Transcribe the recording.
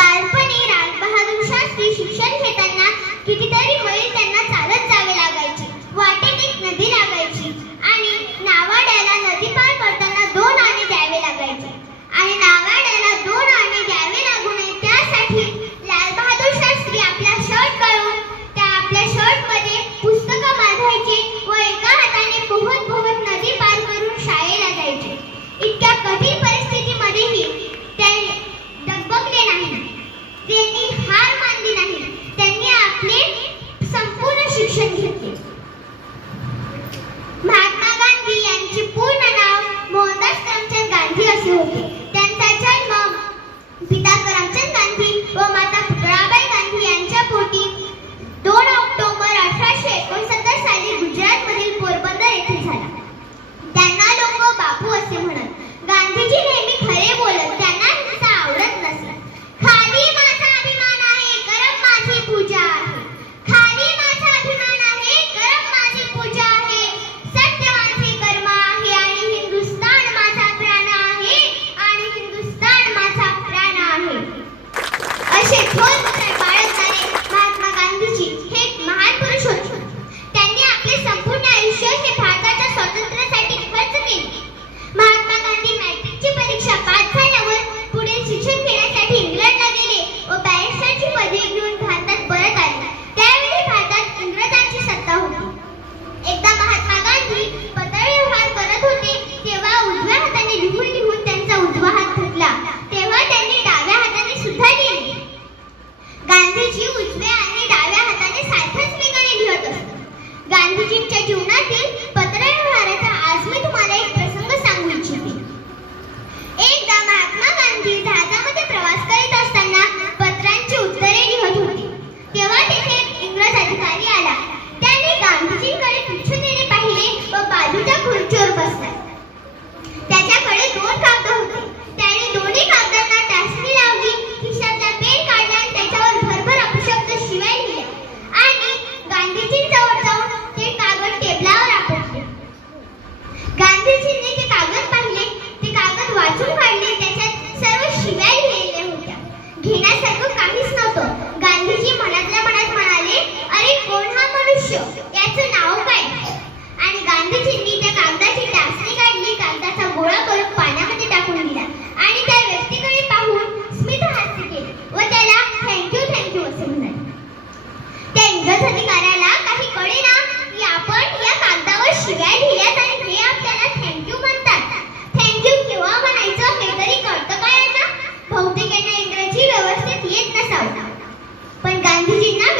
बालपणी राजबहादूर शास्त्री शिक्षण घेताना कितीतरी मैल त्यांना चालत जावे लागायचे. वाटेत एक नदी लागायची आणि नावाड्याला नदी पार करताना 2 आणे द्यावे लागायचे आणि नावाड्याला 2 आणे द्यावे लागू नये त्यासाठी लालबहादूर शास्त्री आपला शर्ट काढून त्या आपल्या शर्टमध्ये पुस्तकं बांधायचे व एका हाताने पोहत पोहत नदी पार करून शाळेला जायचे. इतक्या कठीण परिस्थितीमध्येही ते डगमगले नाही. त्यांनी हार मानली नाही. त्यांनी आपले संपूर्ण शिक्षण घेतले. महात्मा गांधी यांचे पूर्ण नाव मोहनदास करमचंद गांधी असे होते. त्यांचा जन्म पिता करमचंद गांधी व माता पुतळाबाई गांधी यांच्या पोटी 2 ऑक्टोबर 1869 साली गुजरातमधील पोरबंदर येथे झाला. त्यांना लोक बापू असे म्हणत. गांधीजी नेहमी खरे बोलत. त्यांना हिंसा आवडत नसे. खादी माझा अभिमान आहे, करम माझी पूजा आहे. खादी माझा अभिमान आहे, करम माझी पूजा आहे. सत्य माझे कर्म आहे आणि हिंदुस्थान माझा प्राण आहे आणि हिंदुस्थान माझा प्राण आहे. असे थोर विचार बाळगणारे महात्मा गांधीजी हे एक महान पुरुष होते. त्यांनी आपले संपूर्ण आयुष्य हे भारताच्या स्वातंत्र्यासाठी खर्च केले. महात्मा गांधी मॅट्रिकची परीक्षा पास झाल्यावर पुढे शिक्षण घेण्यासाठी इंग्लंडला गेले व बॅरिस्टरची पदवी घेऊन भारतात परत आले. त्यावेळी भारतात इंग्रजांची सत्ता होती. एकदा महात्मा गांधी पत्रव्यवहार करत होते तेव्हा उजव्या हाताने लिहून त्यांचा उजवा हात थकला. तेव्हा त्यांनी डाव्या हाताने सुद्धा लिहिले. गांधीजी उजव्या आणि डाव्या हाताने सारखंच वेगाने लिहत असत. गांधीजींच्या जीवनातील पत्रव्यवहाराचा आज मी तुम्हाला एक प्रसंग सांगू इच्छिते. एकदा महात्मा गांधी जहाजामध्ये प्रवास करीत असताना पत्रांची उत्तरे लिहत होते. तेव्हा तेथे एक इंग्रज अधिकारी आला. त्याने गांधीजींकडे तुच्छतेने पाहिले व बाजूच्या खुर्चीवर बसला. त्याच्याकडे 2 कागद होते. त्याने दोन्ही कागदांना टाचणी लावली, खिशातला पेन काढला आणि त्याच्यावर भरभर अपशब्द शिव्या लिहिल्या आणि गांधीजींजवळ जाऊन ते कागद टेबलावर आपटले. गांधीजींनी ते कागद पाहिले. ते कागद वाचून काढले. त्याच्यात सर्व शिव्या लिहिलेल्या होत्या. घेण्यासारखं काहीच नव्हतं. गांधीजी मनातल्या मनात म्हणाले, अरे कोण हा मनुष्य, याचं नाव काय? आणि गांधीजींनी त्या कागदाची टाचणी काढली, कागदाचा गोळा करून पाण्यामध्ये टाकून दिला आणि त्या व्यक्तीकडे पाहून स्मितहास्य केले व त्याला थँक्यू थँक्यू असे म्हणाले. त्या इंग्रज अधिकाऱ्याला काही कळेना की आपण या कागदावर शिव्या लिहिल्यात आणि हे आपल्याला थँक्यू म्हणतात. थँक्यू केव्हा म्हणायचं हे तरी कळतं का यांना? बहुतेक यांना इंग्रजी व्यवस्थित येत नसावं. पण गांधीजींना